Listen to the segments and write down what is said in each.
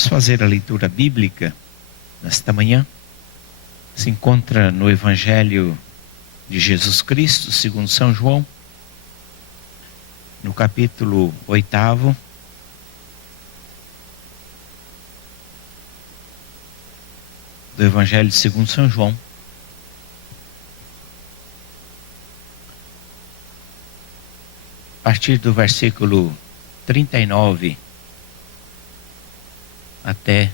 Vamos fazer a leitura bíblica nesta manhã. Se encontra no Evangelho de Jesus Cristo, segundo São João, no capítulo 8. Do Evangelho segundo São João. A partir do versículo 39 até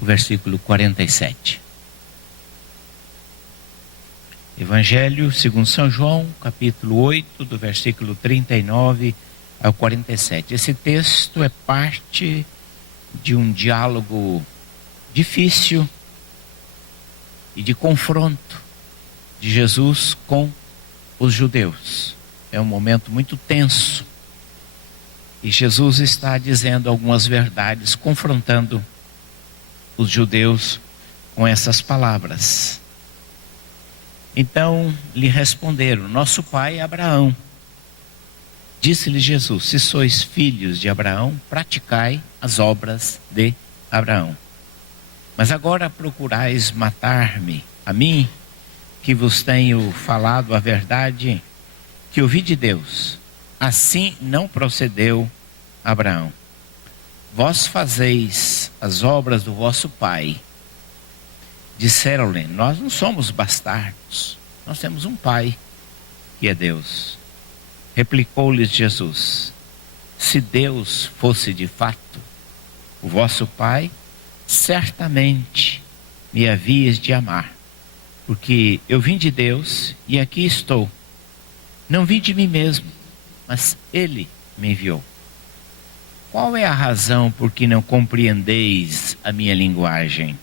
o versículo 47. Evangelho segundo São João, capítulo 8, do versículo 39 ao 47. Esse texto é parte de um diálogo difícil e de confronto de Jesus com os judeus. É um momento muito tenso. E Jesus está dizendo algumas verdades, confrontando os judeus com essas palavras. Então lhe responderam: nosso pai é Abraão. Disse-lhe Jesus: se sois filhos de Abraão, praticai as obras de Abraão. Mas agora procurais matar-me, a mim, que vos tenho falado a verdade, que ouvi de Deus. Assim não procedeu Abraão. Vós fazeis as obras do vosso pai. Disseram-lhe: nós não somos bastardos, nós temos um pai, que é Deus. Replicou-lhes Jesus: se Deus fosse de fato o vosso pai, certamente me havias de amar, porque eu vim de Deus e aqui estou. Não vim de mim mesmo, mas Ele me enviou. Qual é a razão por que não compreendeis a minha linguagem?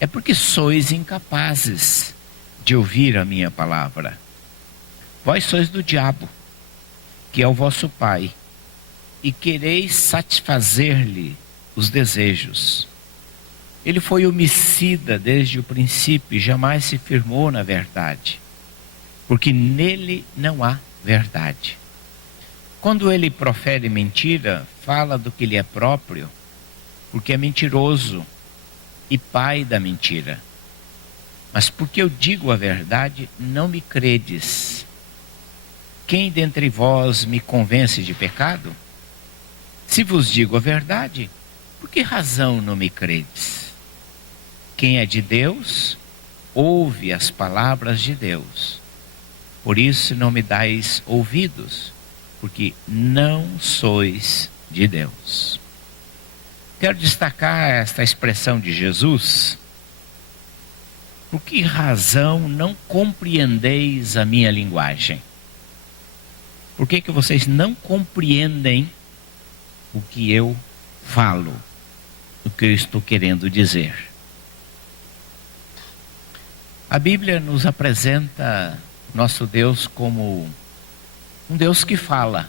É porque sois incapazes de ouvir a minha palavra. Vós sois do diabo, que é o vosso pai, e quereis satisfazer-lhe os desejos. Ele foi homicida desde o princípio e jamais se firmou na verdade, porque nele não há verdade. Quando ele profere mentira, fala do que lhe é próprio, porque é mentiroso e pai da mentira. Mas porque eu digo a verdade, não me credes. Quem dentre vós me convence de pecado? Se vos digo a verdade, por que razão não me credes? Quem é de Deus, ouve as palavras de Deus. Por isso não me dais ouvidos, porque não sois de Deus. Quero destacar esta expressão de Jesus. Por que razão não compreendeis a minha linguagem? Por que vocês não compreendem o que eu falo, o que eu estou querendo dizer? A Bíblia nos apresenta nosso Deus como um Deus que fala.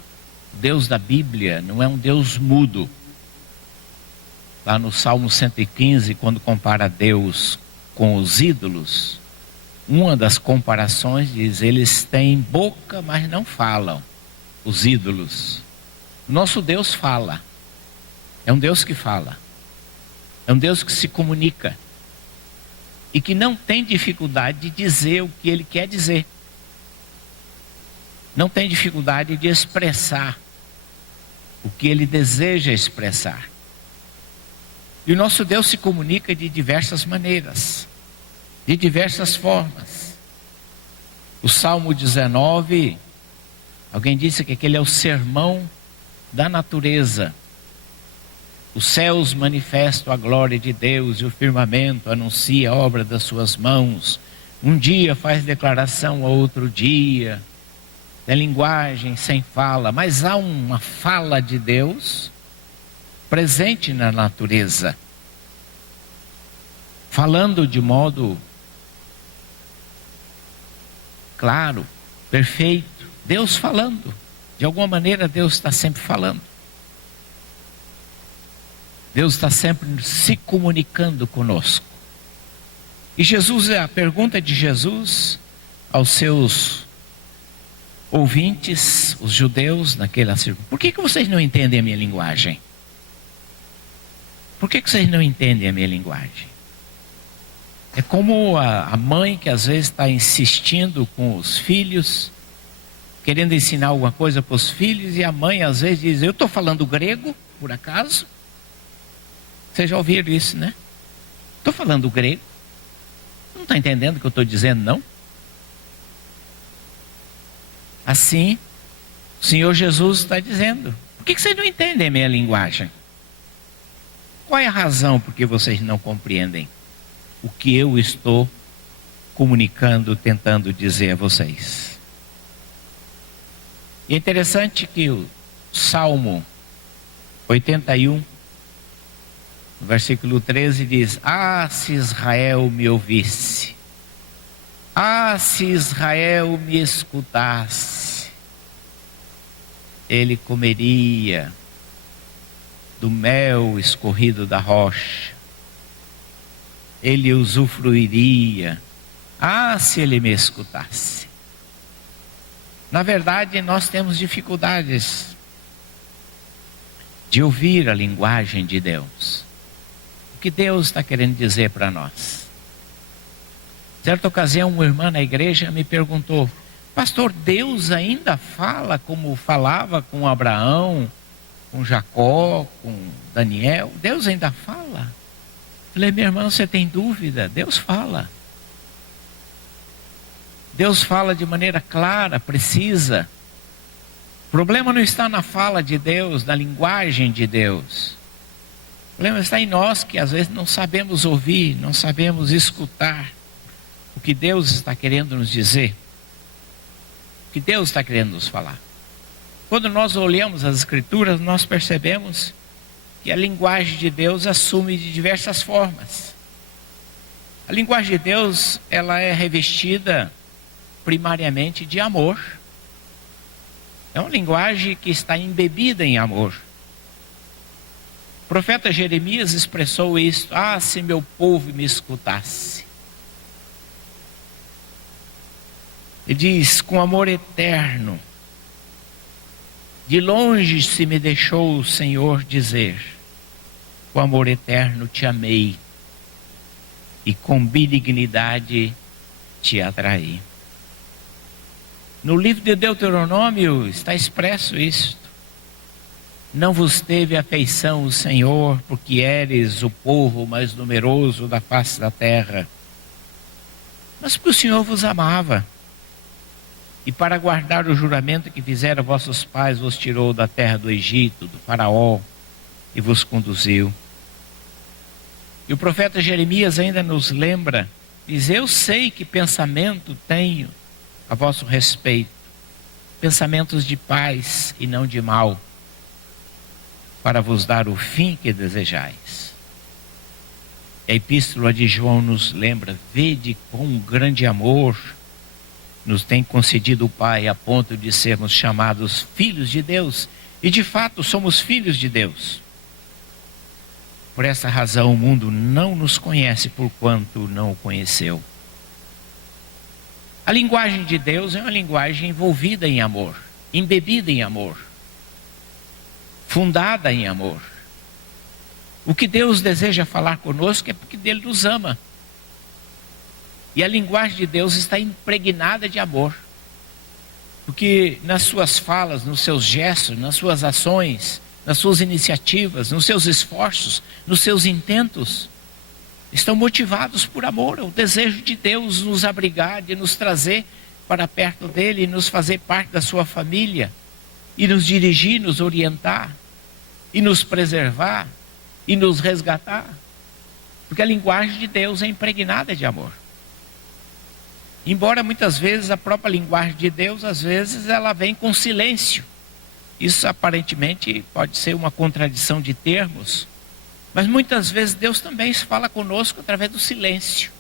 O Deus da Bíblia não é um Deus mudo. Lá no Salmo 115, quando compara Deus com os ídolos, uma das comparações diz: eles têm boca, mas não falam, os ídolos. O nosso Deus fala. É um Deus que fala. É um Deus que se comunica. E que não tem dificuldade de dizer o que Ele quer dizer. Não tem dificuldade de expressar o que Ele deseja expressar. E o nosso Deus se comunica de diversas maneiras, de diversas formas. O Salmo 19, alguém disse que aquele é o sermão da natureza. Os céus manifestam a glória de Deus e o firmamento anuncia a obra das suas mãos. Um dia faz declaração a outro dia. É linguagem sem fala, mas há uma fala de Deus presente na natureza, falando de modo claro, perfeito. Deus falando, de alguma maneira Deus está sempre falando. Deus está sempre se comunicando conosco. E Jesus, a pergunta de Jesus aos seus ouvintes, os judeus naquela circunstância: por que vocês não entendem a minha linguagem? Por que vocês não entendem a minha linguagem? É como a mãe que às vezes está insistindo com os filhos, querendo ensinar alguma coisa para os filhos, e a mãe às vezes diz: eu estou falando grego, por acaso? Vocês já ouviram isso, né? Estou falando grego. Não está entendendo o que eu estou dizendo, não? Assim, o Senhor Jesus está dizendo: por que vocês não entendem a minha linguagem? Qual é a razão por que vocês não compreendem o que eu estou comunicando, tentando dizer a vocês? E é interessante que o Salmo 81, versículo 13 diz: ah, se Israel me ouvisse, ah, se Israel me escutasse, ele comeria do mel escorrido da rocha, ele usufruiria, ah, se ele me escutasse. Na verdade, nós temos dificuldades de ouvir a linguagem de Deus. O que Deus está querendo dizer para nós? Certa ocasião, uma irmã na igreja me perguntou: pastor, Deus ainda fala como falava com Abraão, com Jacó, com Daniel? Deus ainda fala? Falei: minha irmã, você tem dúvida? Deus fala. Deus fala de maneira clara, precisa. O problema não está na fala de Deus, na linguagem de Deus. O problema está em nós, que às vezes não sabemos ouvir, não sabemos escutar o que Deus está querendo nos dizer, o que Deus está querendo nos falar. Quando nós olhamos as Escrituras, nós percebemos que a linguagem de Deus assume de diversas formas. A linguagem de Deus, ela é revestida primariamente de amor. É uma linguagem que está embebida em amor. O profeta Jeremias expressou isso: ah, se meu povo me escutasse. Ele diz: com amor eterno, de longe se me deixou o Senhor dizer, com amor eterno te amei, e com benignidade te atraí. No livro de Deuteronômio está expresso isto: não vos teve afeição o Senhor, porque eres o povo mais numeroso da face da terra, mas porque o Senhor vos amava, e para guardar o juramento que fizera vossos pais, vos tirou da terra do Egito, do Faraó, e vos conduziu. E o profeta Jeremias ainda nos lembra, diz: eu sei que pensamento tenho a vosso respeito, pensamentos de paz e não de mal, para vos dar o fim que desejais. A epístola de João nos lembra: vede com grande amor nos tem concedido o Pai, a ponto de sermos chamados filhos de Deus. E de fato somos filhos de Deus. Por essa razão o mundo não nos conhece, porquanto não o conheceu. A linguagem de Deus é uma linguagem envolvida em amor, embebida em amor, fundada em amor. O que Deus deseja falar conosco é porque Ele nos ama. E a linguagem de Deus está impregnada de amor. Porque nas suas falas, nos seus gestos, nas suas ações, nas suas iniciativas, nos seus esforços, nos seus intentos, estão motivados por amor. É o desejo de Deus nos abrigar, de nos trazer para perto dele, nos fazer parte da sua família, e nos dirigir, nos orientar, e nos preservar, e nos resgatar. Porque a linguagem de Deus é impregnada de amor. Embora muitas vezes a própria linguagem de Deus, às vezes ela vem com silêncio. Isso aparentemente pode ser uma contradição de termos, mas muitas vezes Deus também fala conosco através do silêncio.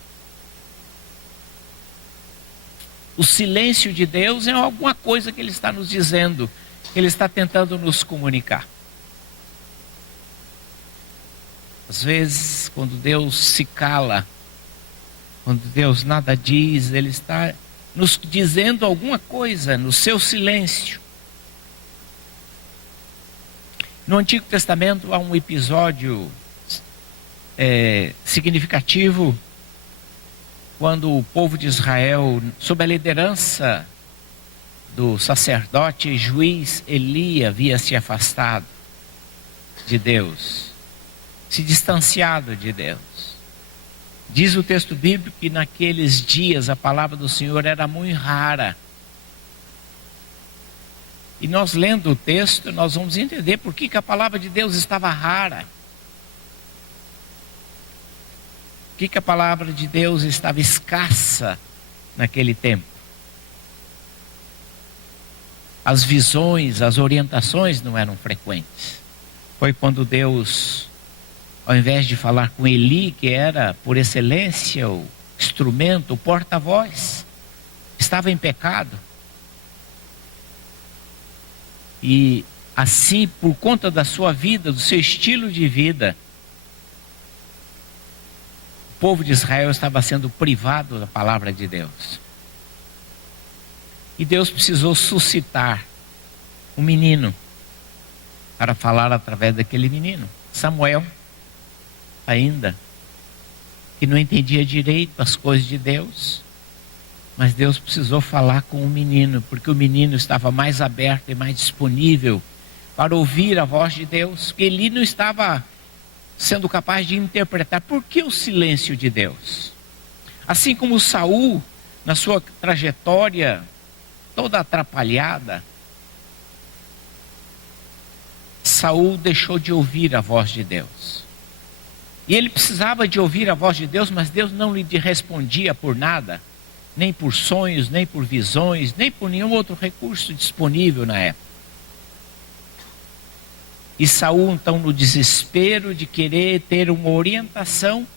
O silêncio de Deus é alguma coisa que Ele está nos dizendo, que Ele está tentando nos comunicar. Às vezes, quando Deus se cala, quando Deus nada diz, Ele está nos dizendo alguma coisa no seu silêncio. No Antigo Testamento há um episódio significativo quando o povo de Israel, sob a liderança do sacerdote e juiz Eli, havia se afastado de Deus, se distanciado de Deus. Diz o texto bíblico que naqueles dias a palavra do Senhor era muito rara. E nós lendo o texto, nós vamos entender por que a palavra de Deus estava rara. Por que a palavra de Deus estava escassa naquele tempo. As visões, as orientações não eram frequentes. Foi quando Deus, ao invés de falar com Eli, que era por excelência o instrumento, o porta-voz, estava em pecado. E assim, por conta da sua vida, do seu estilo de vida, o povo de Israel estava sendo privado da palavra de Deus. E Deus precisou suscitar um menino para falar através daquele menino, Samuel, ainda, que não entendia direito as coisas de Deus, mas Deus precisou falar com o menino, porque o menino estava mais aberto e mais disponível para ouvir a voz de Deus, que ele não estava sendo capaz de interpretar. Por que o silêncio de Deus? Assim como Saul, na sua trajetória toda atrapalhada, Saul deixou de ouvir a voz de Deus. E ele precisava de ouvir a voz de Deus, mas Deus não lhe respondia por nada, nem por sonhos, nem por visões, nem por nenhum outro recurso disponível na época. E Saul, então, no desespero de querer ter uma orientação,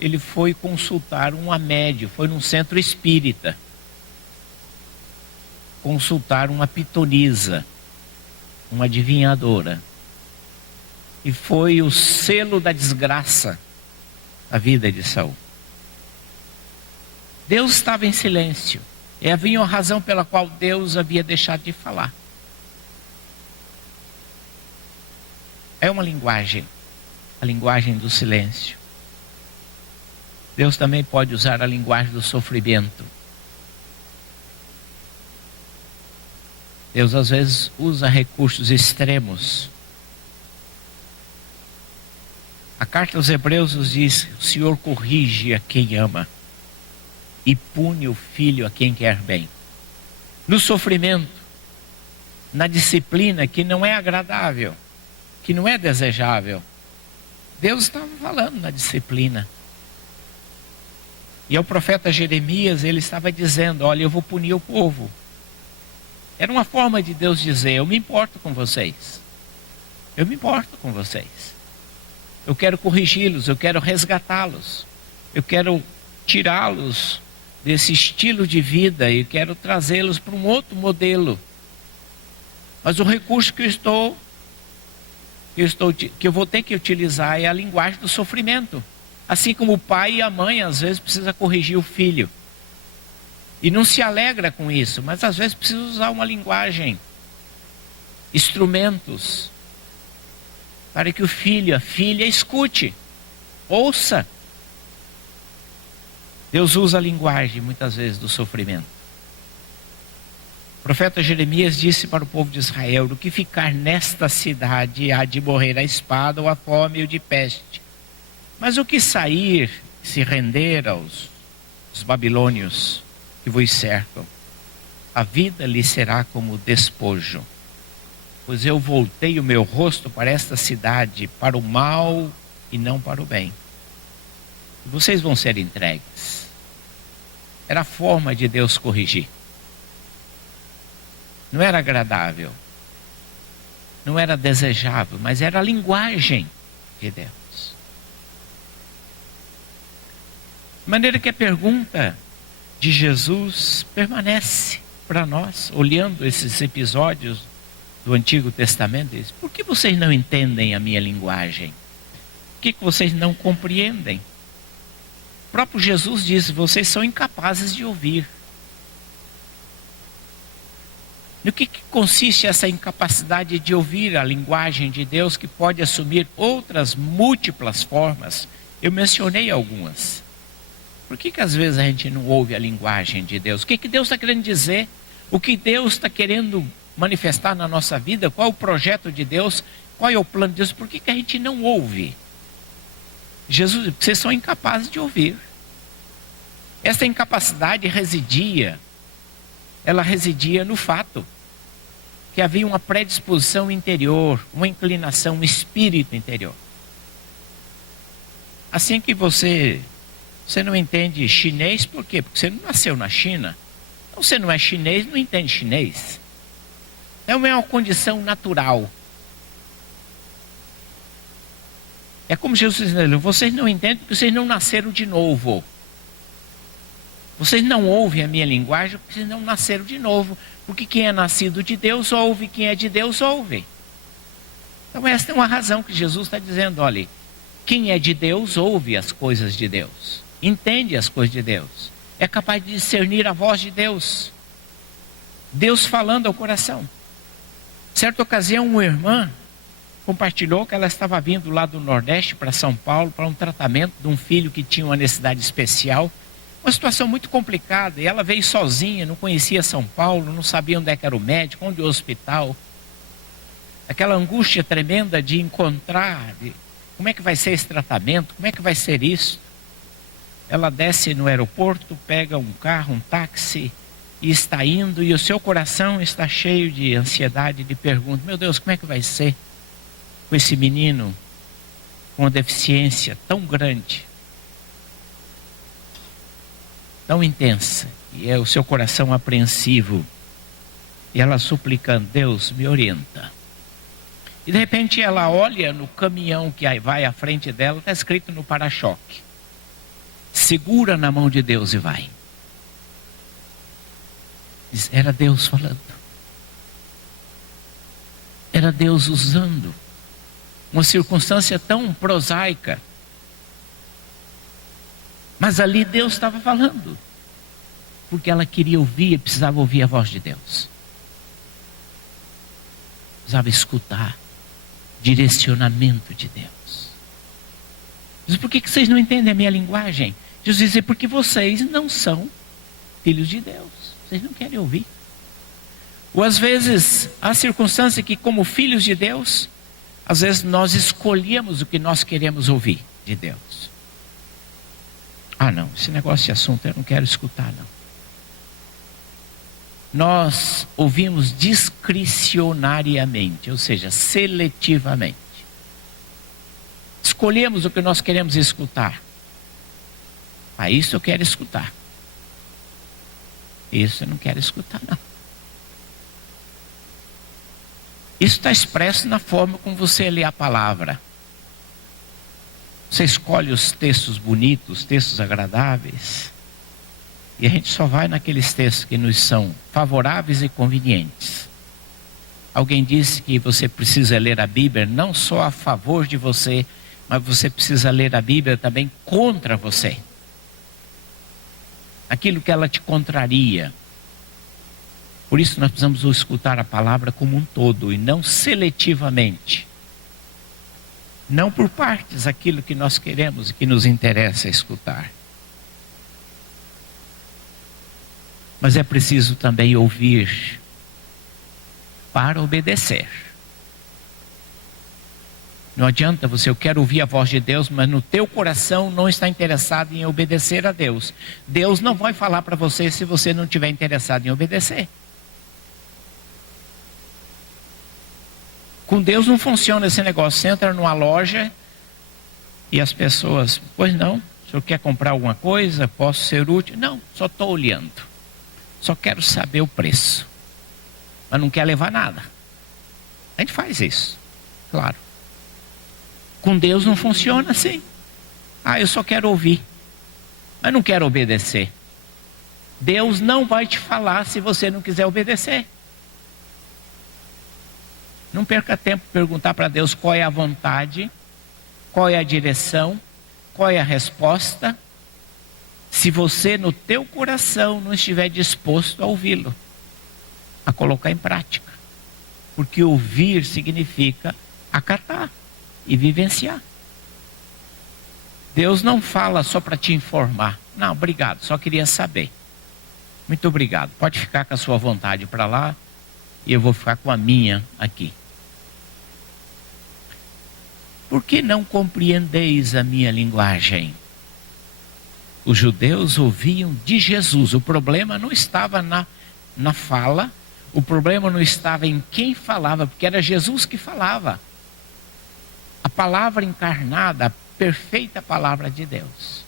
ele foi consultar um médium, foi num centro espírita, consultar uma pitonisa, uma adivinhadora. E foi o selo da desgraça na vida de Saul. Deus estava em silêncio. E havia uma razão pela qual Deus havia deixado de falar. É uma linguagem, a linguagem do silêncio. Deus também pode usar a linguagem do sofrimento. Deus às vezes usa recursos extremos. A carta aos Hebreus nos diz: o Senhor corrige a quem ama e pune o filho a quem quer bem. No sofrimento, na disciplina que não é agradável, que não é desejável, Deus estava falando na disciplina. E ao profeta Jeremias, ele estava dizendo: olha, eu vou punir o povo. Era uma forma de Deus dizer: eu me importo com vocês. Eu me importo com vocês. Eu quero corrigi-los, eu quero resgatá-los. Eu quero tirá-los desse estilo de vida e quero trazê-los para um outro modelo. Mas o recurso que eu vou ter que utilizar é a linguagem do sofrimento. Assim como o pai e a mãe às vezes precisam corrigir o filho. E não se alegra com isso, mas às vezes precisa usar uma linguagem, instrumentos, para que o filho, a filha escute, ouça. Deus usa a linguagem muitas vezes do sofrimento. O profeta Jeremias disse para o povo de Israel: do que ficar nesta cidade há de morrer a espada ou a fome ou de peste. Mas o que sair, se render aos babilônios que vos cercam, a vida lhe será como despojo. Pois eu voltei o meu rosto para esta cidade, para o mal e não para o bem. E vocês vão ser entregues. Era a forma de Deus corrigir. Não era agradável, não era desejável, mas era a linguagem de Deus. De maneira que a pergunta de Jesus permanece para nós, olhando esses episódios do Antigo Testamento. Diz: por que vocês não entendem a minha linguagem? Por que vocês não compreendem? O próprio Jesus disse: vocês são incapazes de ouvir. No que consiste essa incapacidade de ouvir a linguagem de Deus, que pode assumir outras múltiplas formas Eu mencionei algumas. Por que às vezes a gente não ouve a linguagem de Deus? O que Deus está querendo dizer? O que Deus está querendo manifestar na nossa vida? Qual é o projeto de Deus? Qual é o plano de Deus? Por que a gente não ouve? Jesus, vocês são incapazes de ouvir. Essa incapacidade residia no fato que havia uma predisposição interior, uma inclinação, um espírito interior. Assim que você não entende chinês, por quê? Porque você não nasceu na China. Então você não é chinês, não entende chinês. Então é uma condição natural. É como Jesus dizendo, vocês não entendem porque vocês não nasceram de novo. Vocês não ouvem a minha linguagem porque vocês não nasceram de novo. Porque quem é nascido de Deus ouve, quem é de Deus ouve. Então esta é uma razão que Jesus está dizendo, olha, quem é de Deus ouve as coisas de Deus. Entende as coisas de Deus. É capaz de discernir a voz de Deus. Deus falando ao coração. Certa ocasião, uma irmã compartilhou que ela estava vindo lá do Nordeste para São Paulo para um tratamento de um filho que tinha uma necessidade especial. Uma situação muito complicada. E ela veio sozinha, não conhecia São Paulo, não sabia onde é que era o médico, onde é o hospital. Aquela angústia tremenda de encontrar, como é que vai ser esse tratamento, como é que vai ser isso. Ela desce no aeroporto, pega um carro, um táxi e está indo, e o seu coração está cheio de ansiedade, de perguntas. Meu Deus, como é que vai ser com esse menino com uma deficiência tão grande, tão intensa, e é o seu coração apreensivo, e ela suplicando, Deus, me orienta. E de repente ela olha no caminhão que vai à frente dela, está escrito no para-choque, segura na mão de Deus e vai. Era Deus falando. Era Deus usando uma circunstância tão prosaica. Mas ali Deus estava falando. Porque ela queria ouvir, precisava ouvir a voz de Deus. Precisava escutar direcionamento de Deus. Diz, por que vocês não entendem a minha linguagem? Jesus diz, porque vocês não são filhos de Deus. Vocês não querem ouvir. Ou às vezes, há circunstância que como filhos de Deus, às vezes nós escolhemos o que nós queremos ouvir de Deus. Ah não, esse negócio de assunto eu não quero escutar não. Nós ouvimos discricionariamente, ou seja, seletivamente. Escolhemos o que nós queremos escutar. Ah, isso eu quero escutar. Isso eu não quero escutar não. Isso está expresso na forma como você lê a palavra. Você escolhe os textos bonitos, os textos agradáveis. E a gente só vai naqueles textos que nos são favoráveis e convenientes. Alguém disse que você precisa ler a Bíblia não só a favor de você, mas você precisa ler a Bíblia também contra você. Aquilo que ela te contraria. Por isso nós precisamos escutar a palavra como um todo e não seletivamente. Não por partes, aquilo que nós queremos e que nos interessa escutar. Mas é preciso também ouvir para obedecer. Não adianta eu quero ouvir a voz de Deus, mas no teu coração não está interessado em obedecer a Deus. Deus não vai falar para você se você não estiver interessado em obedecer. Com Deus não funciona esse negócio. Você entra numa loja e as pessoas, pois não, o senhor quer comprar alguma coisa? Posso ser útil? Não, só estou olhando. Só quero saber o preço. Mas não quer levar nada. A gente faz isso, claro. Com Deus não funciona assim. Ah, eu só quero ouvir, mas não quero obedecer. Deus não vai te falar se você não quiser obedecer. Não perca tempo em perguntar para Deus qual é a vontade, qual é a direção, qual é a resposta, se você no teu coração não estiver disposto a ouvi-lo, a colocar em prática. Porque ouvir significa acatar e vivenciar. Deus não fala só para te informar. Não, obrigado, só queria saber. Muito obrigado. Pode ficar com a sua vontade para lá e eu vou ficar com a minha aqui. Por que não compreendeis a minha linguagem? Os judeus ouviam de Jesus. O problema não estava na fala, o problema não estava em quem falava, porque era Jesus que falava. A palavra encarnada, a perfeita palavra de Deus.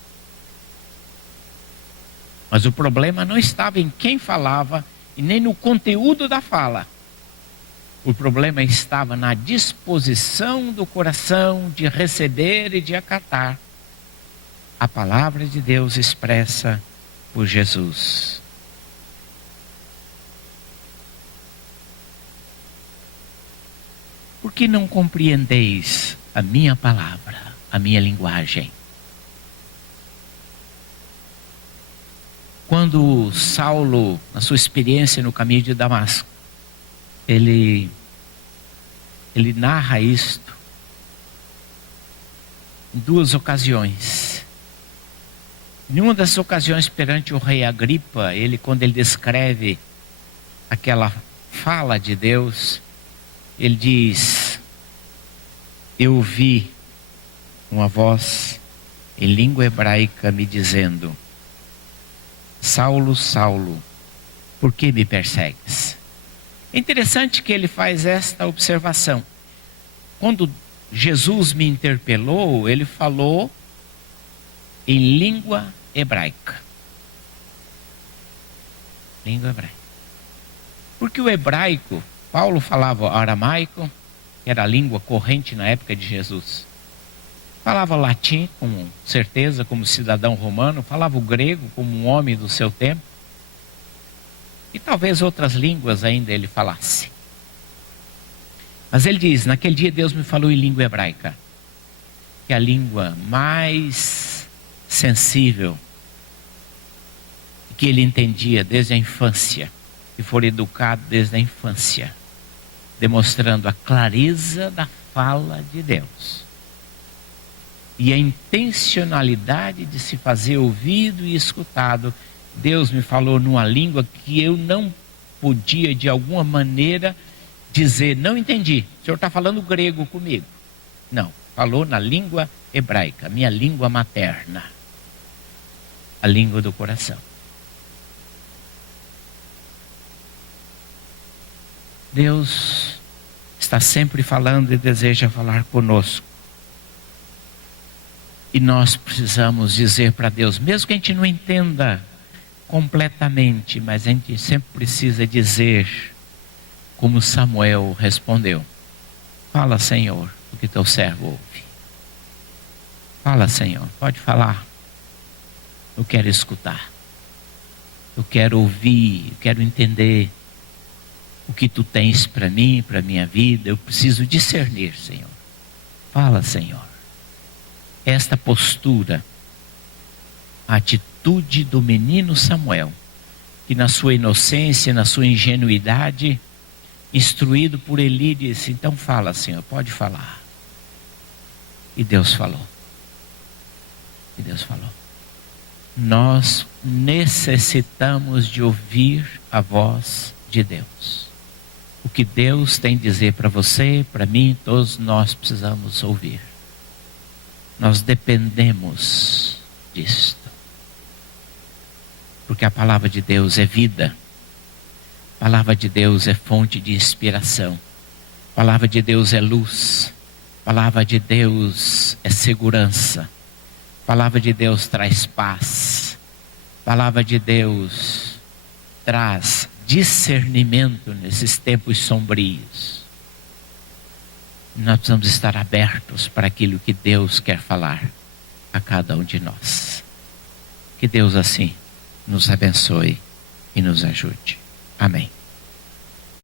Mas o problema não estava em quem falava e nem no conteúdo da fala. O problema estava na disposição do coração de receber e de acatar a palavra de Deus expressa por Jesus. Por que não compreendeis a minha palavra, a minha linguagem? Quando Saulo, na sua experiência no caminho de Damasco, ele narra isto em duas ocasiões. Em uma das ocasiões perante o rei Agripa, quando ele descreve aquela fala de Deus, ele diz: eu ouvi uma voz em língua hebraica me dizendo: Saulo, Saulo, por que me persegues? É interessante que ele faz esta observação. Quando Jesus me interpelou, ele falou em língua hebraica. Língua hebraica. Porque o hebraico, Paulo falava aramaico, que era a língua corrente na época de Jesus. Falava latim, com certeza, como cidadão romano. Falava o grego, como um homem do seu tempo. E talvez outras línguas ainda ele falasse. Mas ele diz: naquele dia Deus me falou em língua hebraica, que é a língua mais sensível, que ele entendia desde a infância, e for educado desde a infância, demonstrando a clareza da fala de Deus e a intencionalidade de se fazer ouvido e escutado. Deus me falou numa língua que eu não podia de alguma maneira dizer: não entendi, o senhor está falando grego comigo. Não, falou na língua hebraica, minha língua materna, a língua do coração. Deus está sempre falando e deseja falar conosco. E nós precisamos dizer para Deus, mesmo que a gente não entenda completamente, mas a gente sempre precisa dizer, como Samuel respondeu: fala, Senhor, o que teu servo ouve. Fala, Senhor, pode falar. Eu quero escutar. Eu quero ouvir, eu quero entender o que tu tens para mim, para a minha vida. Eu preciso discernir, Senhor. Fala, Senhor. Esta postura, a atitude do menino Samuel, que na sua inocência, na sua ingenuidade, instruído por Eli, disse: então fala, Senhor, pode falar. E Deus falou. E Deus falou. Nós necessitamos de ouvir a voz de Deus. O que Deus tem a dizer para você, para mim, todos nós precisamos ouvir. Nós dependemos disto. Porque a palavra de Deus é vida. A palavra de Deus é fonte de inspiração. A palavra de Deus é luz. A palavra de Deus é segurança. A palavra de Deus traz paz. A palavra de Deus traz discernimento nesses tempos sombrios. Nós precisamos estar abertos para aquilo que Deus quer falar a cada um de nós. Que Deus assim nos abençoe e nos ajude. Amém.